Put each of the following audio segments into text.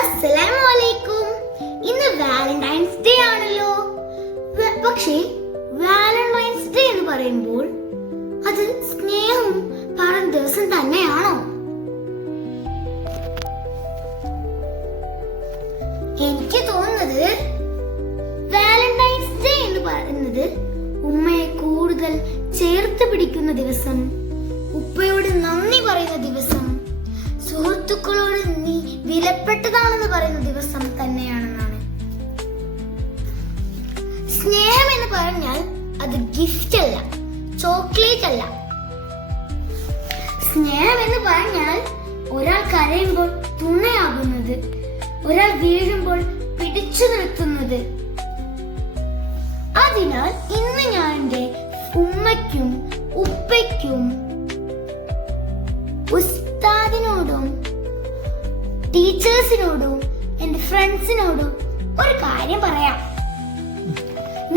അസ്സലാമലൈക്കും. ഇന്ന് Valentine's day ആണല്ലോ. പക്ഷേ വാലന്റൈൻസ് ഡേ എന്ന് പറയുമ്പോൾ അത് സ്നേഹവും പറഞ്ഞ ദിവസം തന്നെയാണോ? എനിക്ക് തോന്നുന്നത് വാലന്റൈൻസ് ഡേ എന്ന് പറയുന്നത് ഉമ്മയെ കൂടുതൽ ചേർത്ത് പിടിക്കുന്ന ദിവസം, ഉപ്പയോട് നന്ദി പറയുന്ന ദിവസം, സുഹൃത്തുക്കളോട് നീ വിലപ്പെട്ടതാണെന്ന് പറയുന്ന ദിവസം തന്നെയാണെന്നാണ്. സ്നേഹം എന്ന് പറഞ്ഞാൽ അത് ഗിഫ്റ്റ് അല്ല, ചോക്ലേറ്റ് അല്ല. സ്നേഹം എന്ന് പറഞ്ഞാൽ ഒരാൾ കരയുമ്പോൾ തുണയാകുന്നത്, ഒരാൾ വീഴുമ്പോൾ പിടിച്ചു നിർത്തുന്നത്. അതിനാൽ ഇന്ന് ഞാൻ എൻ്റെ ഉമ്മയ്ക്കും ഉപ്പയ്ക്കും ഉസ്താദിനോടും ടീച്ചേഴ്സിനോടും എൻ്റെ ഫ്രണ്ട്സിനോടും ഒരു കാര്യം പറയാം.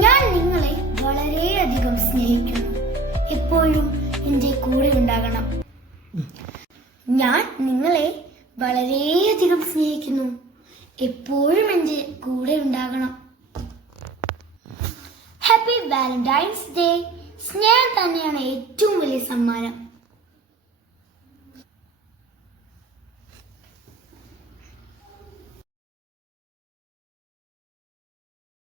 ഞാൻ നിങ്ങളെ വളരെയധികം സ്നേഹിക്കുന്നു. എപ്പോഴും എൻ്റെ കൂടെ ഉണ്ടാകണം. ഞാൻ നിങ്ങളെ വളരെയധികം സ്നേഹിക്കുന്നു. എപ്പോഴും എൻ്റെ കൂടെ ഉണ്ടാകണം. Happy Valentine's day. സ്നേഹം തന്നെയാണ് ഏറ്റവും വലിയ സമ്മാനം.